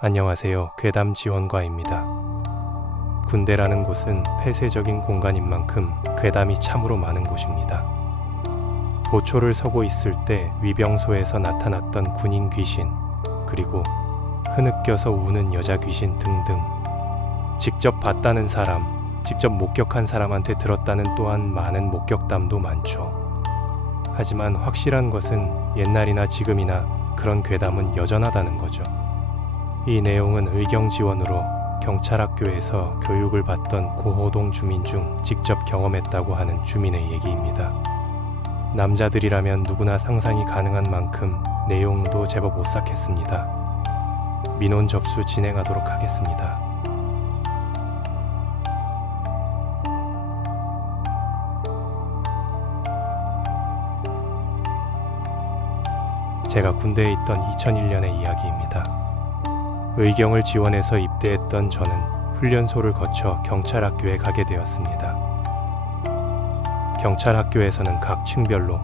안녕하세요. 괴담 지원과입니다. 군대라는 곳은 폐쇄적인 공간인 만큼 괴담이 참으로 많은 곳입니다. 보초를 서고 있을 때 위병소에서 나타났던 군인 귀신, 그리고 흐느껴서 우는 여자 귀신 등등, 직접 봤다는 사람, 직접 목격한 사람한테 들었다는 또한 많은 목격담도 많죠. 하지만 확실한 것은 옛날이나 지금이나 그런 괴담은 여전하다는 거죠. 이 내용은 의경 지원으로 경찰학교에서 교육을 받던 고호동 주민 중 직접 경험했다고 하는 주민의 얘기입니다. 남자들이라면 누구나 상상이 가능한 만큼 내용도 제법 오싹했습니다. 민원 접수 진행하도록 하겠습니다. 제가 군대에 있던 2001년의 이야기입니다. 의경을 지원해서 입대했던 저는 훈련소를 거쳐 경찰학교에 가게 되었습니다. 경찰학교에서는 각 층별로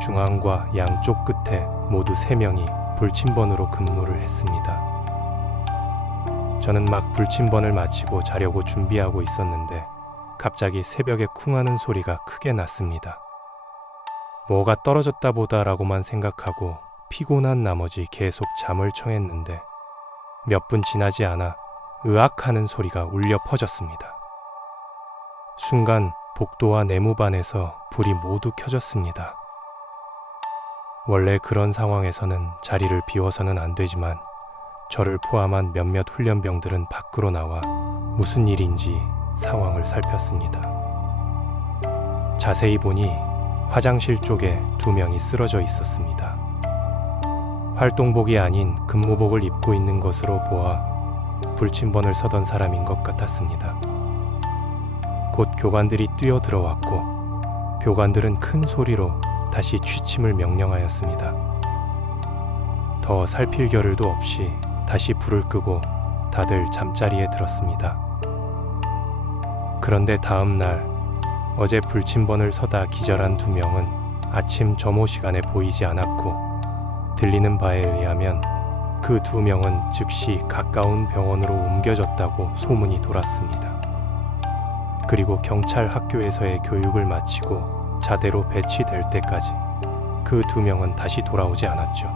중앙과 양쪽 끝에 모두 3명이 불침번으로 근무를 했습니다. 저는 막 불침번을 마치고 자려고 준비하고 있었는데 갑자기 새벽에 쿵하는 소리가 크게 났습니다. 뭐가 떨어졌다 보다라고만 생각하고 피곤한 나머지 계속 잠을 청했는데 몇 분 지나지 않아 으악 하는 소리가 울려 퍼졌습니다. 순간 복도와 내무반에서 불이 모두 켜졌습니다. 원래 그런 상황에서는 자리를 비워서는 안 되지만 저를 포함한 몇몇 훈련병들은 밖으로 나와 무슨 일인지 상황을 살폈습니다. 자세히 보니 화장실 쪽에 2명이 쓰러져 있었습니다. 활동복이 아닌 근무복을 입고 있는 것으로 보아 불침번을 서던 사람인 것 같았습니다. 곧 교관들이 뛰어들어왔고 교관들은 큰 소리로 다시 취침을 명령하였습니다. 더 살필 겨를도 없이 다시 불을 끄고 다들 잠자리에 들었습니다. 그런데 다음 날 어제 불침번을 서다 기절한 2명은 아침 점호 시간에 보이지 않았고 들리는 바에 의하면 그 2명은 즉시 가까운 병원으로 옮겨졌다고 소문이 돌았습니다. 그리고 경찰 학교에서의 교육을 마치고 자대로 배치될 때까지 그 2명은 다시 돌아오지 않았죠.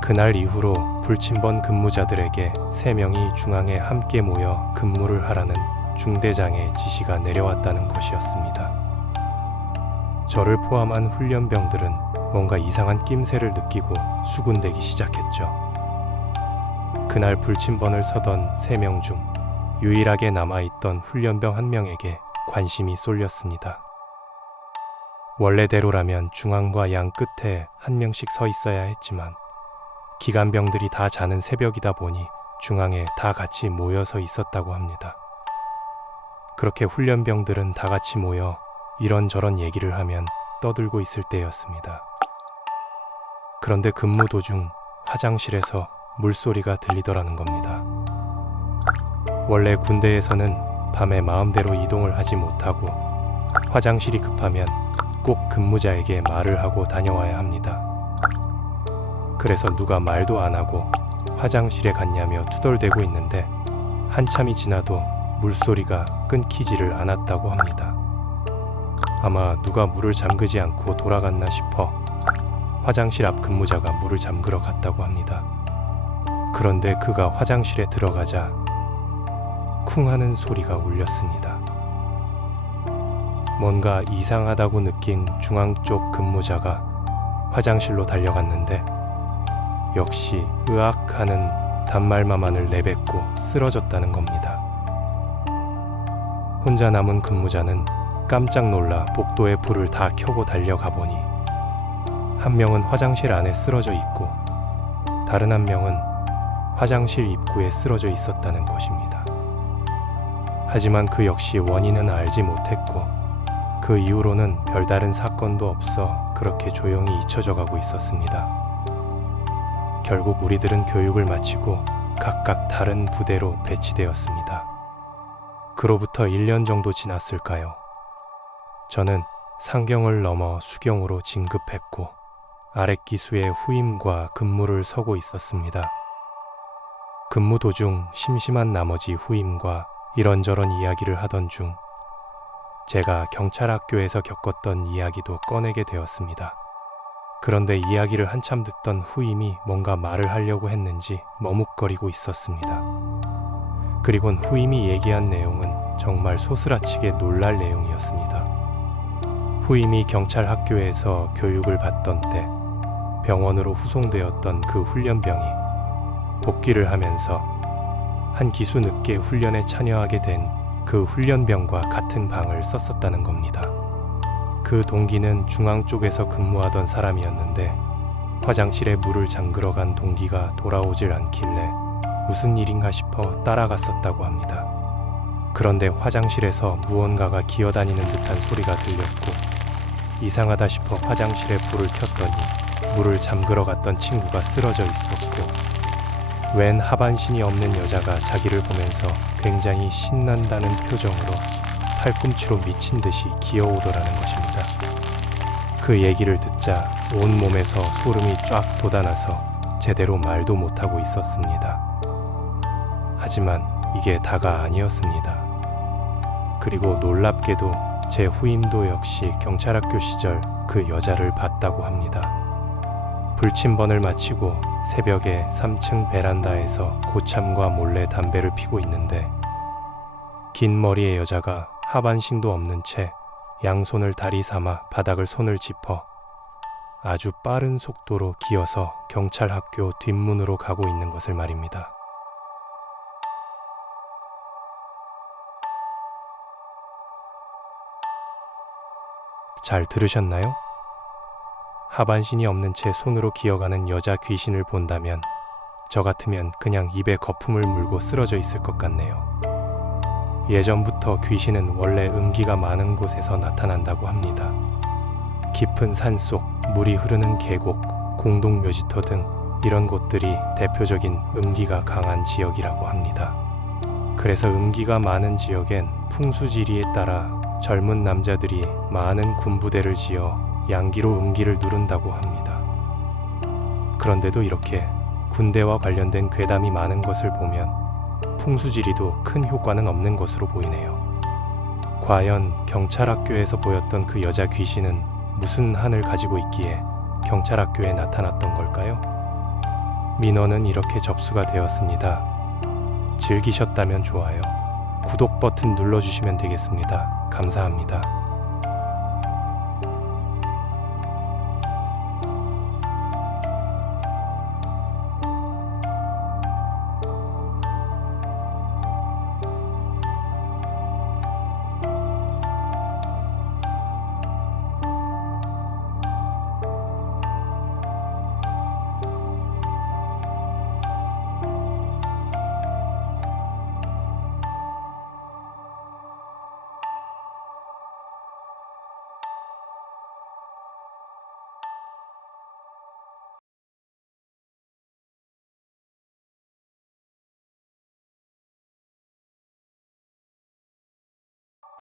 그날 이후로 불침번 근무자들에게 3명이 중앙에 함께 모여 근무를 하라는 중대장의 지시가 내려왔다는 것이었습니다. 저를 포함한 훈련병들은 뭔가 이상한 낌새를 느끼고 수군대기 시작했죠. 그날 불침번을 서던 3명 중 유일하게 남아있던 훈련병 1명에게 관심이 쏠렸습니다. 원래대로라면 중앙과 양 끝에 1명씩 서 있어야 했지만 기관병들이 다 자는 새벽이다 보니 중앙에 다 같이 모여서 있었다고 합니다. 그렇게 훈련병들은 다 같이 모여 이런저런 얘기를 하면 떠들고 있을 때였습니다. 그런데 근무 도중 화장실에서 물소리가 들리더라는 겁니다. 원래 군대에서는 밤에 마음대로 이동을 하지 못하고 화장실이 급하면 꼭 근무자에게 말을 하고 다녀와야 합니다. 그래서 누가 말도 안 하고 화장실에 갔냐며 투덜대고 있는데 한참이 지나도 물소리가 끊기지를 않았다고 합니다. 아마 누가 물을 잠그지 않고 돌아갔나 싶어 화장실 앞 근무자가 물을 잠그러 갔다고 합니다. 그런데 그가 화장실에 들어가자 쿵 하는 소리가 울렸습니다. 뭔가 이상하다고 느낀 중앙 쪽 근무자가 화장실로 달려갔는데 역시 으악 하는 단말마만을 내뱉고 쓰러졌다는 겁니다. 혼자 남은 근무자는 깜짝 놀라 복도에 불을 다 켜고 달려가 보니 1명은 화장실 안에 쓰러져 있고 다른 1명은 화장실 입구에 쓰러져 있었다는 것입니다. 하지만 그 역시 원인은 알지 못했고 그 이후로는 별다른 사건도 없어 그렇게 조용히 잊혀져 가고 있었습니다. 결국 우리들은 교육을 마치고 각각 다른 부대로 배치되었습니다. 그로부터 1년 정도 지났을까요? 저는 상경을 넘어 수경으로 진급했고 아랫기수의 후임과 근무를 서고 있었습니다. 근무 도중 심심한 나머지 후임과 이런저런 이야기를 하던 중 제가 경찰 학교에서 겪었던 이야기도 꺼내게 되었습니다. 그런데 이야기를 한참 듣던 후임이 뭔가 말을 하려고 했는지 머뭇거리고 있었습니다. 그리곤 후임이 얘기한 내용은 정말 소스라치게 놀랄 내용이었습니다. 후임이 경찰 학교에서 교육을 받던 때 병원으로 후송되었던 그 훈련병이 복귀를 하면서 한 기수 늦게 훈련에 참여하게 된 그 훈련병과 같은 방을 썼었다는 겁니다. 그 동기는 중앙 쪽에서 근무하던 사람이었는데 화장실에 물을 잠그러 간 동기가 돌아오질 않길래 무슨 일인가 싶어 따라갔었다고 합니다. 그런데 화장실에서 무언가가 기어다니는 듯한 소리가 들렸고 이상하다 싶어 화장실에 불을 켰더니 물을 잠그러 갔던 친구가 쓰러져 있었고 웬 하반신이 없는 여자가 자기를 보면서 굉장히 신난다는 표정으로 팔꿈치로 미친 듯이 기어오더라는 것입니다. 그 얘기를 듣자 온몸에서 소름이 쫙 돋아나서 제대로 말도 못하고 있었습니다. 하지만 이게 다가 아니었습니다. 그리고 놀랍게도 제 후임도 역시 경찰학교 시절 그 여자를 봤다고 합니다. 불침번을 마치고 새벽에 3층 베란다에서 고참과 몰래 담배를 피고 있는데 긴 머리의 여자가 하반신도 없는 채 양손을 다리 삼아 바닥을 손을 짚어 아주 빠른 속도로 기어서 경찰학교 뒷문으로 가고 있는 것을 말입니다. 잘 들으셨나요? 하반신이 없는 채 손으로 기어가는 여자 귀신을 본다면 저 같으면 그냥 입에 거품을 물고 쓰러져 있을 것 같네요. 예전부터 귀신은 원래 음기가 많은 곳에서 나타난다고 합니다. 깊은 산속, 물이 흐르는 계곡, 공동묘지터 등 이런 곳들이 대표적인 음기가 강한 지역이라고 합니다. 그래서 음기가 많은 지역엔 풍수지리에 따라 젊은 남자들이 많은 군부대를 지어 양기로 음기를 누른다고 합니다. 그런데도 이렇게 군대와 관련된 괴담이 많은 것을 보면 풍수지리도 큰 효과는 없는 것으로 보이네요. 과연 경찰학교에서 보였던 그 여자 귀신은 무슨 한을 가지고 있기에 경찰학교에 나타났던 걸까요? 민원은 이렇게 접수가 되었습니다. 즐기셨다면 좋아요, 구독 버튼 눌러주시면 되겠습니다. 감사합니다.